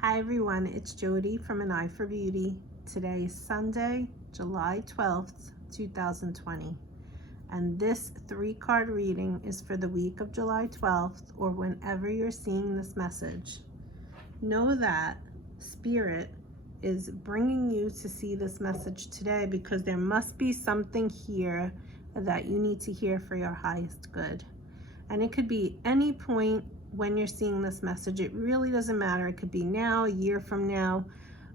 Hi everyone, it's Jody from An Eye for Beauty. Today is Sunday, July 12th, 2020. And this 3-card reading is for the week of July 12th or whenever you're seeing this message. Know that Spirit is bringing you to see this message today because there must be something here that you need to hear for your highest good. And it could be any point when you're seeing this message. It really doesn't matter. It could be now, a year from now,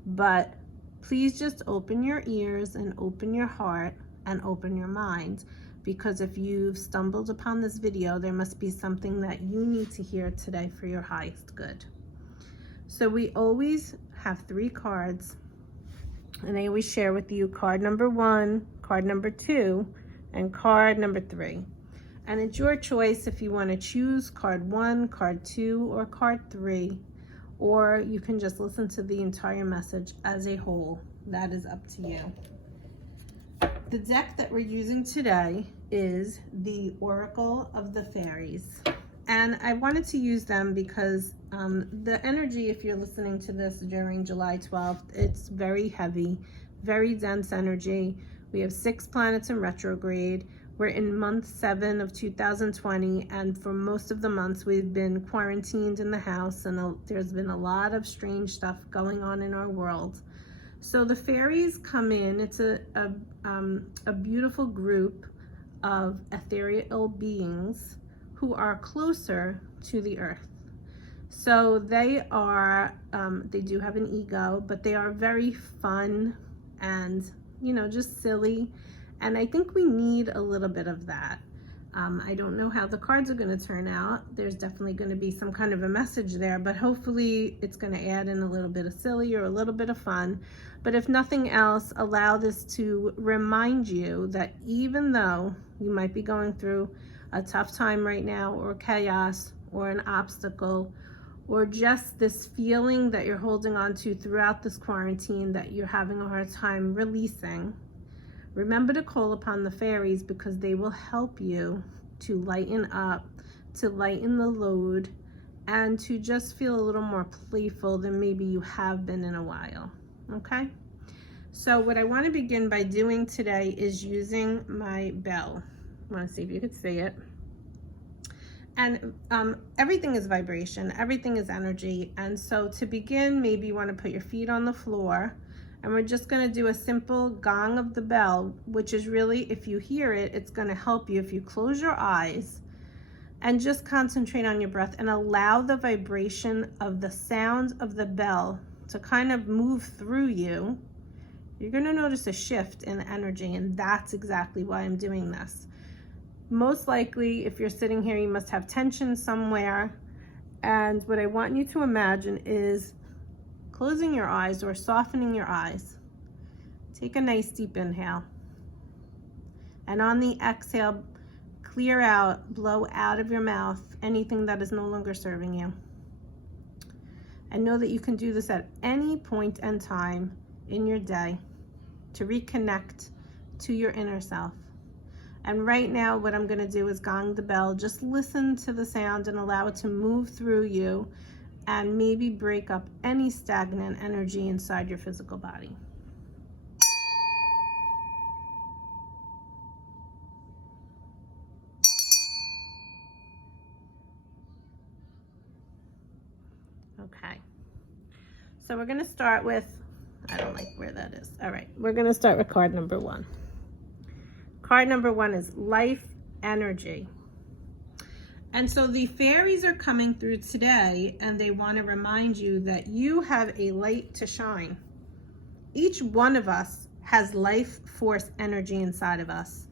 but please just open your ears and open your heart and open your mind, because if you've stumbled upon this video, there must be something that you need to hear today for your highest good. So we always have 3 cards, and I always share with you card number 1, card number 2, and card number 3. And it's your choice if you want to choose card 1, card 2, or card 3, or you can just listen to the entire message as a whole. That is up to you. The deck that we're using today is the Oracle of the Fairies. And I wanted to use them because the energy, if you're listening to this during July 12th, it's very heavy, very dense energy. We have 6 planets in retrograde. We're in month 7 of 2020, and for most of the months we've been quarantined in the house, and there's been a lot of strange stuff going on in our world. So the fairies come in. It's a beautiful group of ethereal beings who are closer to the earth. So they are, they do have an ego, but they are very fun and, just silly. And I think we need a little bit of that. I don't know how the cards are going to turn out. There's definitely going to be some kind of a message there, but hopefully it's going to add in a little bit of silly or a little bit of fun. But if nothing else, allow this to remind you that even though you might be going through a tough time right now, or chaos, or an obstacle, or just this feeling that you're holding on to throughout this quarantine that you're having a hard time releasing, remember to call upon the fairies, because they will help you to lighten up, to lighten the load, and to just feel a little more playful than maybe you have been in a while. Okay? So what I want to begin by doing today is using my bell. I want to see if you could see it. And everything is vibration, everything is energy. And so to begin, maybe you want to put your feet on the floor. And we're just going to do a simple gong of the bell, which is really, if you hear it, it's going to help you if you close your eyes and just concentrate on your breath and allow the vibration of the sound of the bell to kind of move through you. You're going to notice a shift in energy, and that's exactly why I'm doing this. Most likely, if you're sitting here, you must have tension somewhere. And what I want you to imagine is closing your eyes or softening your eyes. Take a nice deep inhale. And on the exhale, clear out, blow out of your mouth anything that is no longer serving you. And know that you can do this at any point in time in your day to reconnect to your inner self. And right now, what I'm going to do is gong the bell. Just listen to the sound and allow it to move through you, and maybe break up any stagnant energy inside your physical body. Okay. So we're going to start with, I don't like where that is. All right. We're going to start with card number 1. Card number 1 is life energy. And so the fairies are coming through today, and they want to remind you that you have a light to shine. Each one of us has life force energy inside of us.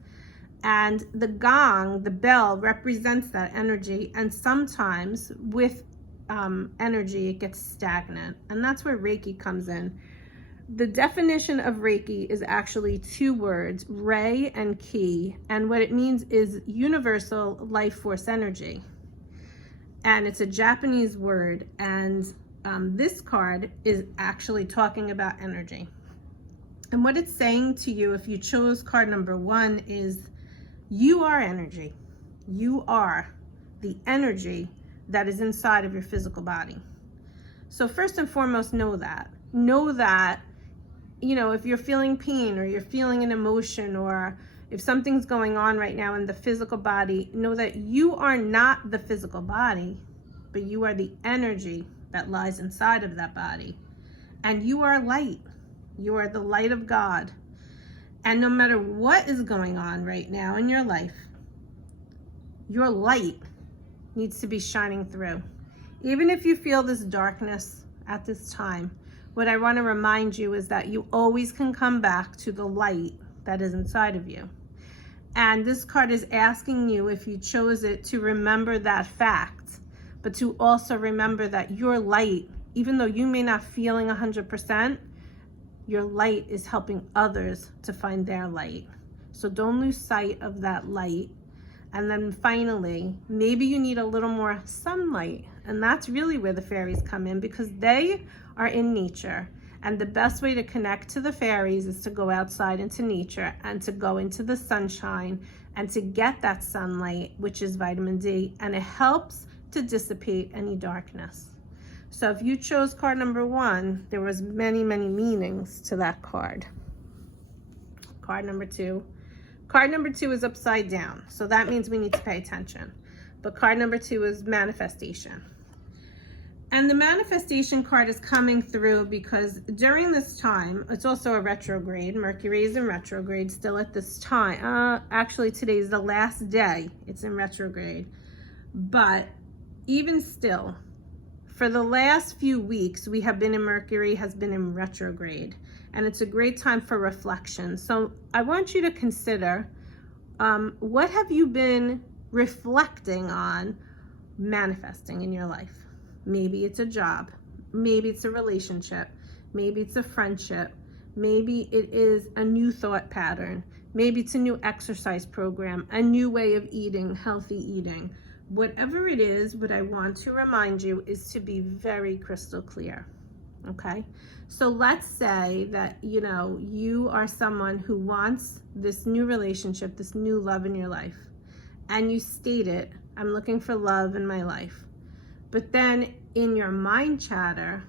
And the gong, the bell, represents that energy. And sometimes with energy, it gets stagnant. And that's where Reiki comes in. The definition of Reiki is actually 2 words, Rei and Ki, and what it means is universal life force energy. And it's a Japanese word, and this card is actually talking about energy. And what it's saying to you, if you chose card number 1, is you are energy. You are the energy that is inside of your physical body. So first and foremost, know that. Know that, you know, if you're feeling pain or you're feeling an emotion or if something's going on right now in the physical body, know that you are not the physical body, but you are the energy that lies inside of that body. And you are light. You are the light of God. And no matter what is going on right now in your life, your light needs to be shining through. Even if you feel this darkness at this time, what I want to remind you is that you always can come back to the light that is inside of you. And this card is asking you, if you chose it, to remember that fact, but to also remember that your light, even though you may not feeling 100%, your light is helping others to find their light. So don't lose sight of that light. And then finally, maybe you need a little more sunlight. And that's really where the fairies come in, because they are in nature. And the best way to connect to the fairies is to go outside into nature and to go into the sunshine and to get that sunlight, which is vitamin D, and it helps to dissipate any darkness. So if you chose card number 1, there was many, many meanings to that card. Card number 2. Card number 2 is upside down, so that means we need to pay attention. But card number 2 is manifestation. And the manifestation card is coming through because during this time, it's also a retrograde. Mercury is in retrograde still at this time. Actually, today is the last day it's in retrograde. But even still, for the last few weeks, we have been in Mercury, has been in retrograde. And it's a great time for reflection. So I want you to consider, what have you been reflecting on manifesting in your life? Maybe it's a job. Maybe it's a relationship. Maybe it's a friendship. Maybe it is a new thought pattern. Maybe it's a new exercise program, a new way of eating, healthy eating. Whatever it is, what I want to remind you is to be very crystal clear. Okay, so let's say that, you know, you are someone who wants this new relationship, this new love in your life, and you state it, I'm looking for love in my life. But then in your mind chatter,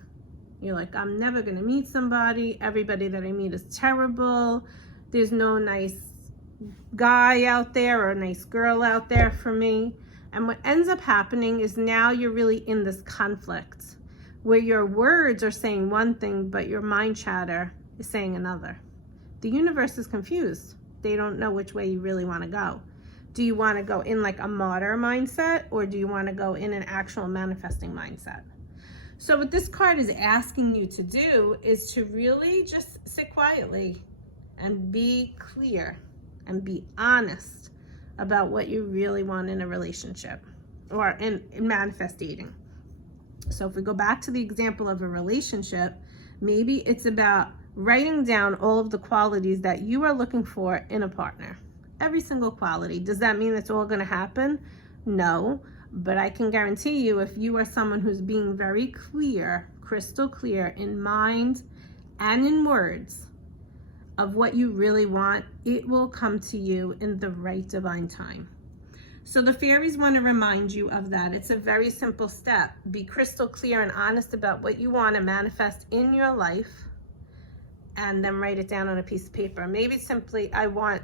you're like, I'm never going to meet somebody. Everybody that I meet is terrible. There's no nice guy out there or a nice girl out there for me. And what ends up happening is now you're really in this conflict where your words are saying one thing, but your mind chatter is saying another. The universe is confused. They don't know which way you really want to go. Do you want to go in like a martyr mindset, or do you want to go in an actual manifesting mindset? So what this card is asking you to do is to really just sit quietly and be clear and be honest about what you really want in a relationship or in manifesting. So if we go back to the example of a relationship, maybe it's about writing down all of the qualities that you are looking for in a partner. Every single quality. Does that mean it's all going to happen? No, but I can guarantee you, if you are someone who's being very clear, crystal clear in mind and in words of what you really want, it will come to you in the right divine time. So the fairies want to remind you of that. It's a very simple step. Be crystal clear and honest about what you want to manifest in your life, and then write it down on a piece of paper. Maybe simply, I want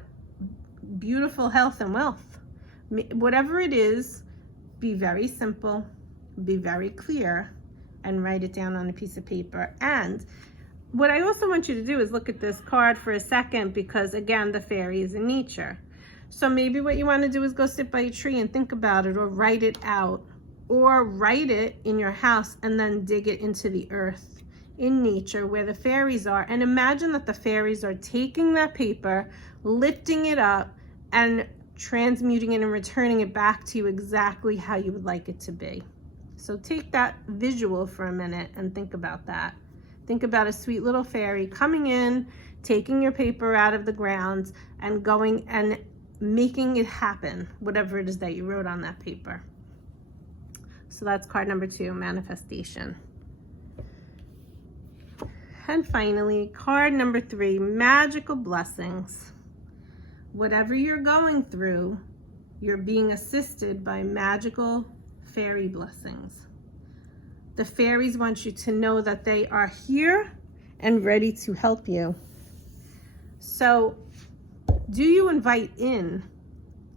beautiful health and wealth. Whatever it is, be very simple, be very clear, and write it down on a piece of paper. And what I also want you to do is look at this card for a second, because again, the fairy is in nature. So maybe what you want to do is go sit by a tree and think about it, or write it out, or write it in your house and then dig it into the earth in nature where the fairies are. And imagine that the fairies are taking that paper, lifting it up, and transmuting it and returning it back to you exactly how you would like it to be. So take that visual for a minute and think about that. Think about a sweet little fairy coming in, taking your paper out of the ground and going and making it happen, whatever it is that you wrote on that paper. So that's card number 2, manifestation. And finally, card number 3, magical blessings. Whatever you're going through, you're being assisted by magical fairy blessings. The fairies want you to know that they are here and ready to help you. So, do you invite in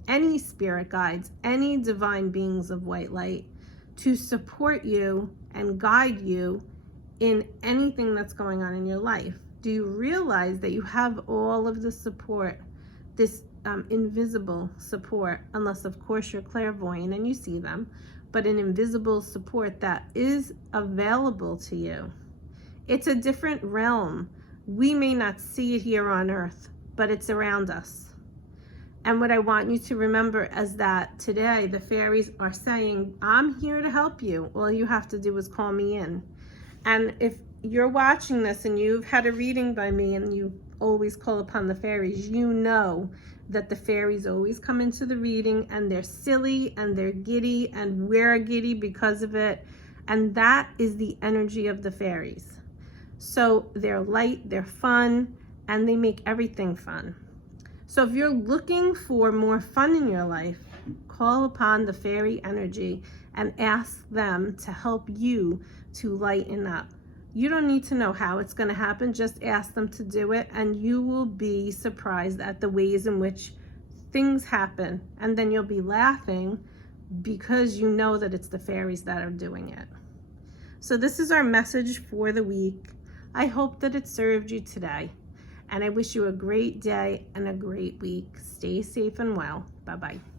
any spirit guides, any divine beings of white light to support you and guide you in anything that's going on in your life? Do you realize that you have all of the support, this invisible support, unless of course you're clairvoyant and you see them, but an invisible support that is available to you? It's a different realm. We may not see it here on earth, but it's around us. And what I want you to remember is that today the fairies are saying, I'm here to help you. All you have to do is call me in. And if you're watching this and you've had a reading by me and you always call upon the fairies, you know that the fairies always come into the reading and they're silly and they're giddy and we're giddy because of it. And that is the energy of the fairies. So they're light, they're fun, and they make everything fun. So if you're looking for more fun in your life, call upon the fairy energy and ask them to help you to lighten up. You don't need to know how it's going to happen. Just ask them to do it, and you will be surprised at the ways in which things happen. And then you'll be laughing because you know that it's the fairies that are doing it. So this is our message for the week. I hope that it served you today. And I wish you a great day and a great week. Stay safe and well. Bye-bye.